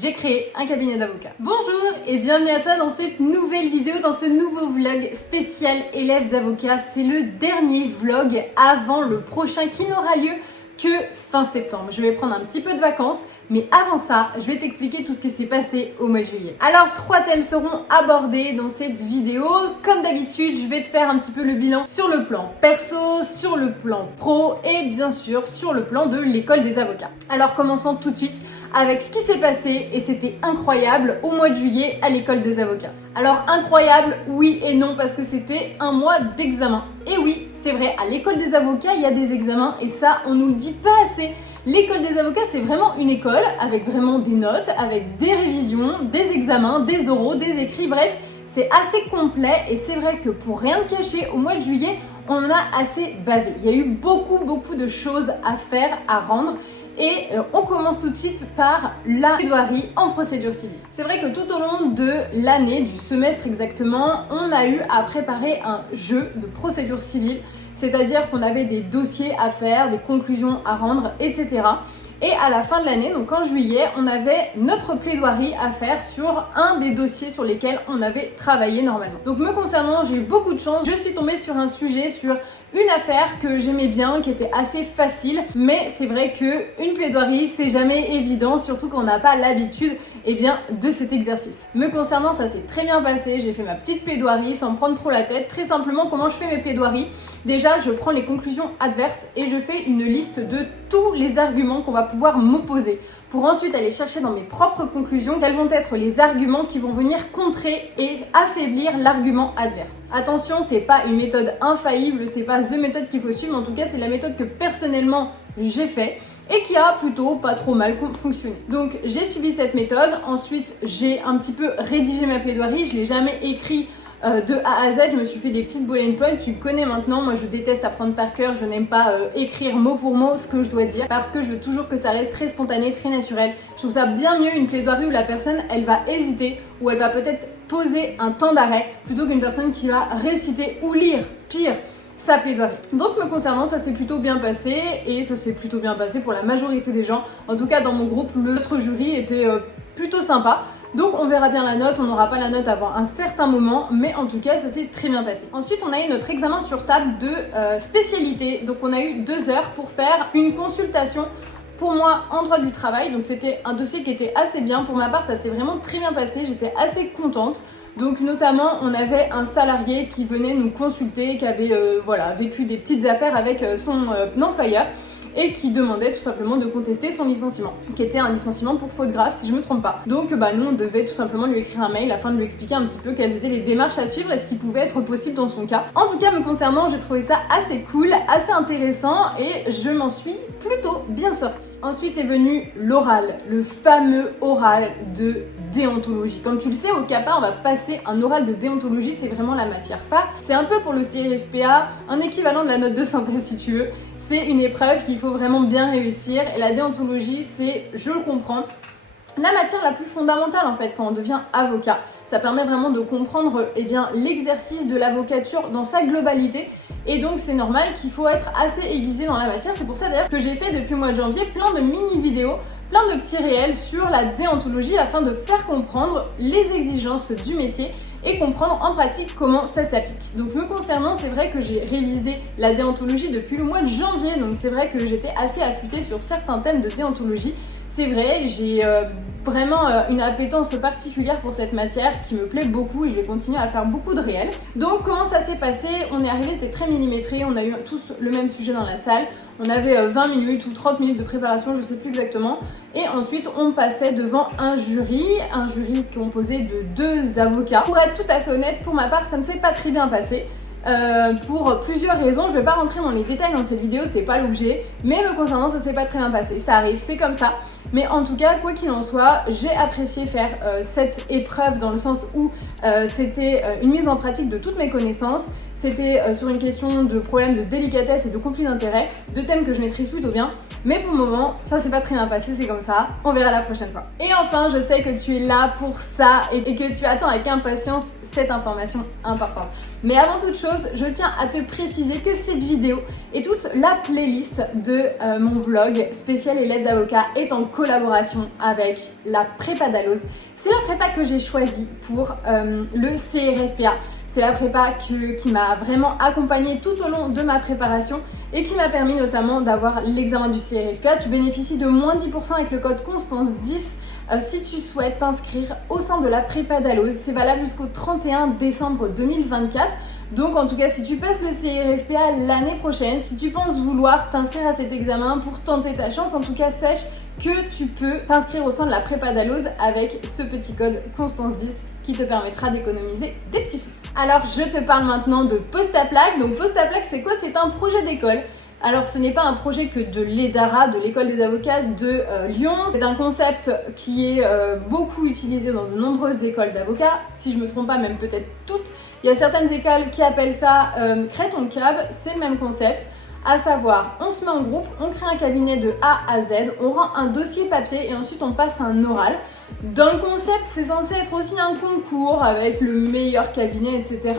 J'ai créé un cabinet d'avocats. Bonjour et bienvenue à toi dans cette nouvelle vidéo, dans ce nouveau vlog spécial élève d'avocat. C'est le dernier vlog avant le prochain qui n'aura lieu que fin septembre. Je vais prendre un petit peu de vacances, mais avant ça, je vais t'expliquer tout ce qui s'est passé au mois de juillet. Alors, 3 thèmes seront abordés dans cette vidéo. Comme d'habitude, je vais te faire un petit peu le bilan sur le plan perso, sur le plan pro et bien sûr sur le plan de l'école des avocats. Alors, commençons tout de suite avec ce qui s'est passé et c'était incroyable au mois de juillet à l'école des avocats. Alors incroyable, oui et non, parce que c'était un mois d'examen. Et oui, c'est vrai, à l'école des avocats, il y a des examens et ça, on nous le dit pas assez. L'école des avocats, c'est vraiment une école avec vraiment des notes, avec des révisions, des examens, des oraux, des écrits, bref, c'est assez complet et c'est vrai que pour rien te cacher, au mois de juillet, on en a assez bavé. Il y a eu beaucoup de choses à faire, à rendre. Et on commence tout de suite par la plaidoirie en procédure civile. C'est vrai que tout au long de l'année, du semestre exactement, on a eu à préparer un jeu de procédure civile, c'est-à-dire qu'on avait des dossiers à faire, des conclusions à rendre, etc. Et à la fin de l'année, donc en juillet, on avait notre plaidoirie à faire sur un des dossiers sur lesquels on avait travaillé normalement. Donc me concernant, j'ai eu beaucoup de chance. Je suis tombée sur un sujet, sur une affaire que j'aimais bien, qui était assez facile, mais c'est vrai que une plaidoirie, c'est jamais évident, surtout quand on n'a pas l'habitude de cet exercice. Me concernant, ça s'est très bien passé, j'ai fait ma petite plaidoirie sans me prendre trop la tête. Très simplement, comment je fais mes plaidoiries? Déjà, je prends les conclusions adverses et je fais une liste de tous les arguments qu'on va pouvoir m'opposer, pour ensuite aller chercher dans mes propres conclusions quels vont être les arguments qui vont venir contrer et affaiblir l'argument adverse. Attention, c'est pas une méthode infaillible, c'est pas the méthode qu'il faut suivre, mais en tout cas c'est la méthode que personnellement j'ai fait et qui a plutôt pas trop mal fonctionné. Donc j'ai suivi cette méthode, ensuite j'ai un petit peu rédigé ma plaidoirie, je l'ai jamais écrit de A à Z, je me suis fait des petites bullet points, tu connais maintenant, moi je déteste apprendre par cœur, je n'aime pas écrire mot pour mot ce que je dois dire parce que je veux toujours que ça reste très spontané, très naturel. Je trouve ça bien mieux une plaidoirie où la personne elle va hésiter, ou elle va peut-être poser un temps d'arrêt plutôt qu'une personne qui va réciter ou lire, pire, sa plaidoirie. Donc me concernant, ça s'est plutôt bien passé et ça s'est plutôt bien passé pour la majorité des gens. En tout cas dans mon groupe, notre jury était plutôt sympa. Donc on verra bien la note, on n'aura pas la note avant un certain moment, mais en tout cas ça s'est très bien passé. Ensuite on a eu notre examen sur table de spécialité, donc on a eu 2 heures pour faire une consultation pour moi en droit du travail, donc c'était un dossier qui était assez bien. Pour ma part ça s'est vraiment très bien passé, j'étais assez contente. Donc notamment on avait un salarié qui venait nous consulter, qui avait vécu des petites affaires avec son employeur, et qui demandait tout simplement de contester son licenciement, qui était un licenciement pour faute grave si je me trompe pas. Donc nous on devait tout simplement lui écrire un mail afin de lui expliquer un petit peu quelles étaient les démarches à suivre et ce qui pouvait être possible dans son cas. En tout cas me concernant, j'ai trouvé ça assez cool, assez intéressant et je m'en suis plutôt bien sortie. Ensuite est venu l'oral, le fameux oral de déontologie. Comme tu le sais, au CAPA, on va passer un oral de déontologie, c'est vraiment la matière phare. C'est un peu pour le CRFPA, un équivalent de la note de synthèse si tu veux. C'est une épreuve qu'il faut vraiment bien réussir et la déontologie, c'est, je le comprends, la matière la plus fondamentale en fait quand on devient avocat. Ça permet vraiment de comprendre l'exercice de l'avocature dans sa globalité. Et donc c'est normal qu'il faut être assez aiguisé dans la matière. C'est pour ça d'ailleurs que j'ai fait depuis le mois de janvier plein de mini-vidéos, plein de petits réels sur la déontologie afin de faire comprendre les exigences du métier et comprendre en pratique comment ça s'applique. Donc me concernant, c'est vrai que j'ai révisé la déontologie depuis le mois de janvier, donc c'est vrai que j'étais assez affûtée sur certains thèmes de déontologie. C'est vrai, j'ai vraiment une appétence particulière pour cette matière qui me plaît beaucoup et je vais continuer à faire beaucoup de réels. Donc comment ça s'est passé? On est arrivé, c'était très millimétré, on a eu tous le même sujet dans la salle. On avait 20 minutes ou 30 minutes de préparation, je sais plus exactement. Et ensuite, on passait devant un jury composé de 2 avocats. Pour être tout à fait honnête, pour ma part, ça ne s'est pas très bien passé. Pour plusieurs raisons, je vais pas rentrer dans les détails dans cette vidéo, c'est pas l'objet, mais me concernant ça s'est pas très bien passé, ça arrive, c'est comme ça. Mais en tout cas, quoi qu'il en soit, j'ai apprécié faire cette épreuve dans le sens où c'était une mise en pratique de toutes mes connaissances. C'était sur une question de problème de délicatesse et de conflit d'intérêts, 2 thèmes que je maîtrise plutôt bien. Mais pour le moment, ça s'est pas très bien passé, c'est comme ça. On verra la prochaine fois. Et enfin, je sais que tu es là pour ça et que tu attends avec impatience cette information importante. Mais avant toute chose, je tiens à te préciser que cette vidéo et toute la playlist de mon vlog spécial élève d'avocat est en collaboration avec la prépa Dalloz. C'est la prépa que j'ai choisie pour le CRFPA. C'est la prépa qui m'a vraiment accompagnée tout au long de ma préparation et qui m'a permis notamment d'avoir l'examen du CRFPA. Tu bénéficies de moins 10% avec le code Constance 10 si tu souhaites t'inscrire au sein de la prépa Dalloz. C'est valable jusqu'au 31 décembre 2024. Donc en tout cas, si tu passes le CRFPA l'année prochaine, si tu penses vouloir t'inscrire à cet examen pour tenter ta chance, en tout cas sache que tu peux t'inscrire au sein de la prépa Dalloz avec ce petit code Constance 10 qui te permettra d'économiser des petits sous. Alors je te parle maintenant de Post-à-Plaque. Donc Post-à-Plaque, c'est quoi? C'est un projet d'école. Alors ce n'est pas un projet que de l'EDARA, de l'école des avocats de Lyon. C'est un concept qui est beaucoup utilisé dans de nombreuses écoles d'avocats. Si je me trompe pas, même peut-être toutes. Il y a certaines écoles qui appellent ça crée ton cab, c'est le même concept. À savoir, on se met en groupe, on crée un cabinet de A à Z, on rend un dossier papier et ensuite on passe un oral. Dans le concept, c'est censé être aussi un concours avec le meilleur cabinet, etc.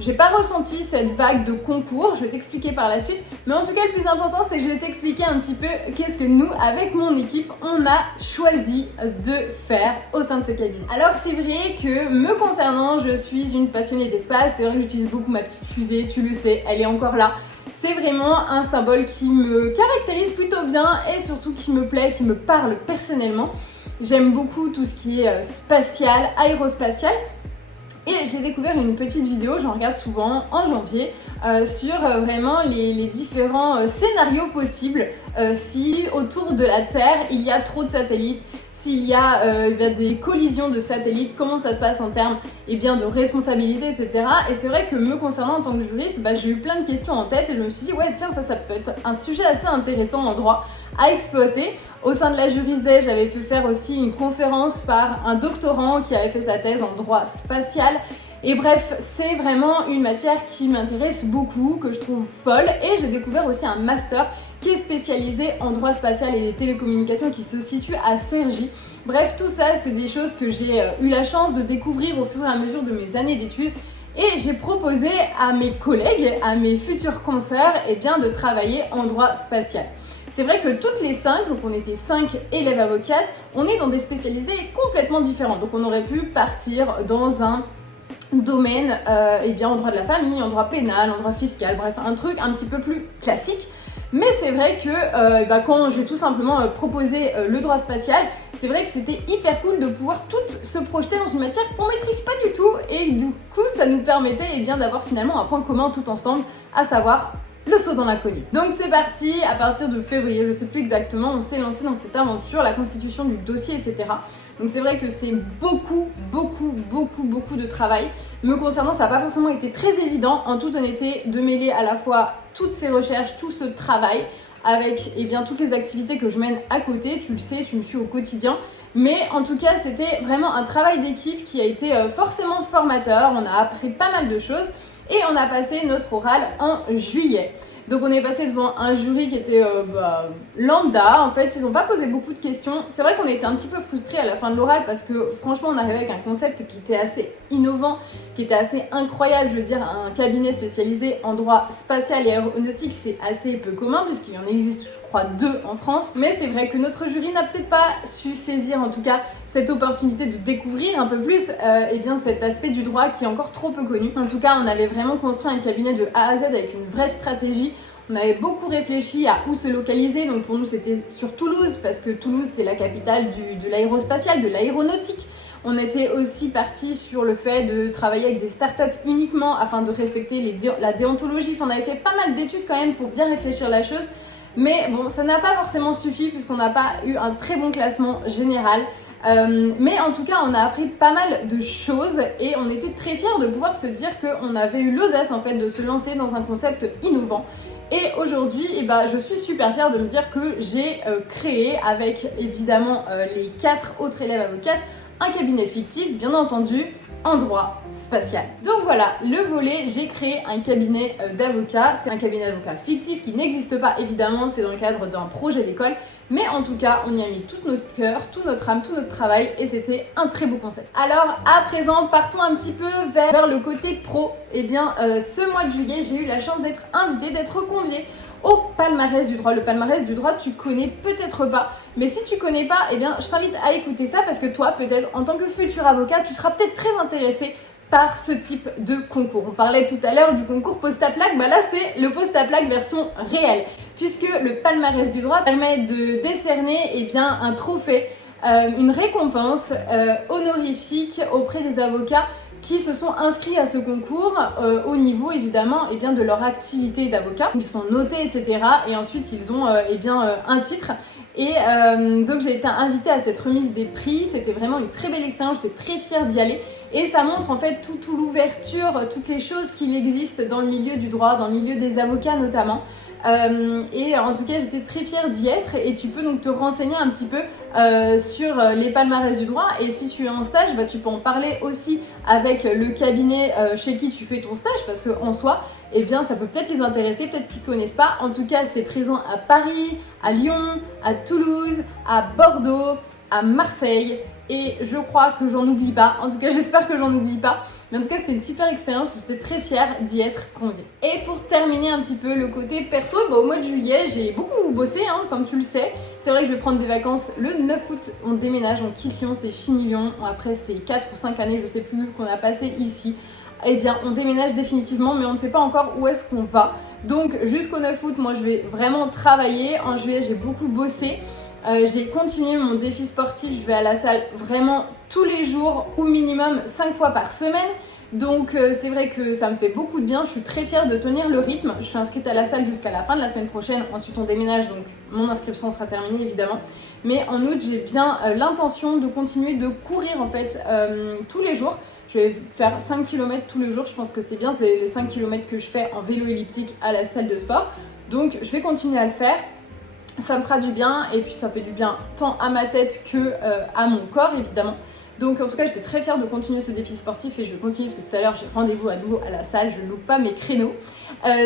J'ai pas ressenti cette vague de concours, je vais t'expliquer par la suite. Mais en tout cas, le plus important, c'est que je vais t'expliquer un petit peu qu'est-ce que nous, avec mon équipe, on a choisi de faire au sein de ce cabinet. Alors c'est vrai que me concernant, je suis une passionnée d'espace. C'est vrai que j'utilise beaucoup ma petite fusée, tu le sais, elle est encore là. C'est vraiment un symbole qui me caractérise plutôt bien et surtout qui me plaît, qui me parle personnellement. J'aime beaucoup tout ce qui est spatial, aérospatial. Et j'ai découvert une petite vidéo, j'en regarde souvent en janvier, sur vraiment les différents scénarios possibles si autour de la Terre il y a trop de satellites, s'il y a des collisions de satellites, comment ça se passe en termes de responsabilité, etc. Et c'est vrai que me concernant en tant que juriste, j'ai eu plein de questions en tête et je me suis dit ouais tiens ça peut être un sujet assez intéressant en droit à exploiter. Au sein de la Jurisdé, j'avais fait faire aussi une conférence par un doctorant qui avait fait sa thèse en droit spatial. Et bref, c'est vraiment une matière qui m'intéresse beaucoup, que je trouve folle. Et j'ai découvert aussi un master qui est spécialisé en droit spatial et les télécommunications qui se situe à Cergy. Bref, tout ça, c'est des choses que j'ai eu la chance de découvrir au fur et à mesure de mes années d'études. Et j'ai proposé à mes collègues, à mes futurs consoeurs, de travailler en droit spatial. C'est vrai que toutes les 5, donc on était 5 élèves avocates, on est dans des spécialités complètement différentes. Donc on aurait pu partir dans un domaine en droit de la famille, en droit pénal, en droit fiscal, bref, un truc un petit peu plus classique. Mais c'est vrai que quand j'ai tout simplement proposé le droit spatial, c'est vrai que c'était hyper cool de pouvoir toutes se projeter dans une matière qu'on maîtrise pas du tout. Et du coup, ça nous permettait d'avoir finalement un point commun tout ensemble, à savoir le saut dans l'inconnu. Donc c'est parti, à partir de février, je sais plus exactement, on s'est lancé dans cette aventure, la constitution du dossier, etc. Donc c'est vrai que c'est beaucoup de travail. Me concernant, ça n'a pas forcément été très évident, en toute honnêteté, de mêler à la fois toutes ces recherches, tout ce travail, avec toutes les activités que je mène à côté. Tu le sais, tu me suis au quotidien. Mais en tout cas, c'était vraiment un travail d'équipe qui a été forcément formateur. On a appris pas mal de choses. Et on a passé notre oral en juillet. Donc on est passé devant un jury qui était lambda. En fait, ils n'ont pas posé beaucoup de questions. C'est vrai qu'on était un petit peu frustrés à la fin de l'oral parce que franchement, on arrivait avec un concept qui était assez innovant, qui était assez incroyable. Je veux dire, un cabinet spécialisé en droit spatial et aéronautique, c'est assez peu commun puisqu'il en existe, je crois, 2 en France. Mais c'est vrai que notre jury n'a peut-être pas su saisir, en tout cas, cette opportunité de découvrir un peu plus cet aspect du droit qui est encore trop peu connu. En tout cas, on avait vraiment construit un cabinet de A à Z avec une vraie stratégie. On avait beaucoup réfléchi à où se localiser, donc pour nous c'était sur Toulouse, parce que Toulouse c'est la capitale de l'aérospatial, de l'aéronautique. On était aussi parti sur le fait de travailler avec des startups uniquement afin de respecter la déontologie. On avait fait pas mal d'études quand même pour bien réfléchir la chose, mais bon, ça n'a pas forcément suffi puisqu'on n'a pas eu un très bon classement général. Mais en tout cas, on a appris pas mal de choses et on était très fiers de pouvoir se dire qu'on avait eu l'audace en fait de se lancer dans un concept innovant. Et aujourd'hui, je suis super fière de me dire que j'ai créé avec évidemment les 4 autres élèves avocates un cabinet fictif, bien entendu, en droit spatial. Donc voilà, le volet, j'ai créé un cabinet d'avocats. C'est un cabinet d'avocats fictif qui n'existe pas évidemment, c'est dans le cadre d'un projet d'école. Mais en tout cas, on y a mis tout notre cœur, toute notre âme, tout notre travail et c'était un très beau concept. Alors à présent, partons un petit peu vers le côté pro. Eh bien, ce mois de juillet, j'ai eu la chance d'être invitée, d'être conviée au palmarès du droit. Le palmarès du droit, tu connais peut-être pas. Mais si tu connais pas, eh bien, je t'invite à écouter ça parce que toi, peut-être, en tant que futur avocat, tu seras peut-être très intéressé par ce type de concours. On parlait tout à l'heure du concours poste à plaque, bah là c'est le poste à plaque version réelle, puisque le palmarès du droit permet de décerner eh bien, un trophée, une récompense honorifique auprès des avocats qui se sont inscrits à ce concours au niveau évidemment eh bien, de leur activité d'avocat. Ils sont notés, etc. Et ensuite ils ont un titre. Et donc j'ai été invitée à cette remise des prix, c'était vraiment une très belle expérience, j'étais très fière d'y aller et ça montre en fait toute l'ouverture, toutes les choses qu'il existe dans le milieu du droit, dans le milieu des avocats notamment. Et en tout cas j'étais très fière d'y être et tu peux donc te renseigner un petit peu sur les palmarès du droit et si tu es en stage, bah, tu peux en parler aussi avec le cabinet chez qui tu fais ton stage parce qu'en soi, eh bien ça peut peut-être les intéresser, peut-être qu'ils ne connaissent pas. En tout cas c'est présent à Paris, à Lyon, à Toulouse, à Bordeaux, à Marseille et je crois que j'en oublie pas. En tout cas j'espère que j'en oublie pas. Mais en tout cas, c'était une super expérience, j'étais très fière d'y être conviée. Et pour terminer un petit peu le côté perso, bah, au mois de juillet, j'ai beaucoup bossé, comme tu le sais. C'est vrai que je vais prendre des vacances le 9 août, on déménage, on quitte Lyon, c'est fini Lyon. Après, c'est 4 ou 5 années, je sais plus, qu'on a passé ici. Eh bien, on déménage définitivement, mais on ne sait pas encore où est-ce qu'on va. Donc, jusqu'au 9 août, moi, je vais vraiment travailler. En juillet, j'ai beaucoup bossé. J'ai continué mon défi sportif, je vais à la salle vraiment tous les jours, au minimum 5 fois par semaine. Donc c'est vrai que ça me fait beaucoup de bien, je suis très fière de tenir le rythme. Je suis inscrite à la salle jusqu'à la fin de la semaine prochaine, ensuite on déménage donc mon inscription sera terminée évidemment. Mais en août j'ai bien l'intention de continuer de courir en fait tous les jours. Je vais faire 5 km tous les jours, je pense que c'est bien, c'est les 5 km que je fais en vélo elliptique à la salle de sport. Donc je vais continuer à le faire. Ça me fera du bien et puis ça fait du bien tant à ma tête que à mon corps évidemment. Donc en tout cas j'étais très fière de continuer ce défi sportif et je continue parce que tout à l'heure j'ai rendez-vous à nouveau à la salle, je ne loupe pas mes créneaux.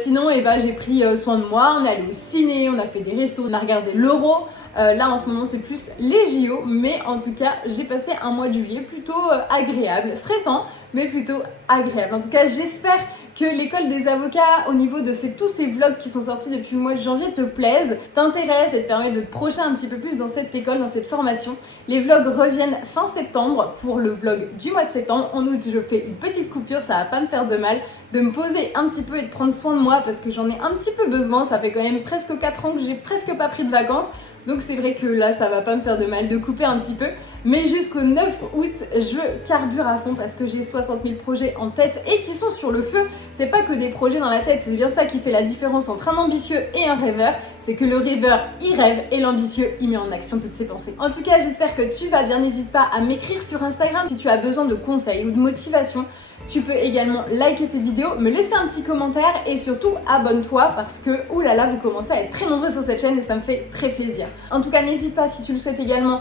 Sinon j'ai pris soin de moi, on est allé au ciné, on a fait des restos, on a regardé l'Euro. Là en ce moment c'est plus les JO, mais en tout cas j'ai passé un mois de juillet plutôt agréable, stressant mais plutôt agréable. En tout cas j'espère que l'école des avocats au niveau de tous ces vlogs qui sont sortis depuis le mois de janvier te plaisent, t'intéressent et te permettent de te projeter un petit peu plus dans cette école, dans cette formation. Les vlogs reviennent fin septembre pour le vlog du mois de septembre. En août je fais une petite coupure, ça va pas me faire de mal de me poser un petit peu et de prendre soin de moi parce que j'en ai un petit peu besoin. Ça fait quand même presque 4 ans que j'ai presque pas pris de vacances. Donc c'est vrai que là ça va pas me faire de mal de couper un petit peu. Mais jusqu'au 9 août, je carbure à fond parce que j'ai 60 000 projets en tête et qui sont sur le feu. C'est pas que des projets dans la tête, c'est bien ça qui fait la différence entre un ambitieux et un rêveur. C'est que le rêveur, il rêve et l'ambitieux, il met en action toutes ses pensées. En tout cas, j'espère que tu vas bien. N'hésite pas à m'écrire sur Instagram si tu as besoin de conseils ou de motivation. Tu peux également liker cette vidéo, me laisser un petit commentaire et surtout abonne-toi parce que, oulala, vous commencez à être très nombreux sur cette chaîne et ça me fait très plaisir. En tout cas, n'hésite pas si tu le souhaites également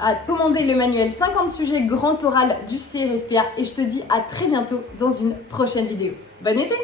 à commander le manuel 50 sujets grand oral du CRFPA et je te dis à très bientôt dans une prochaine vidéo. Bon été!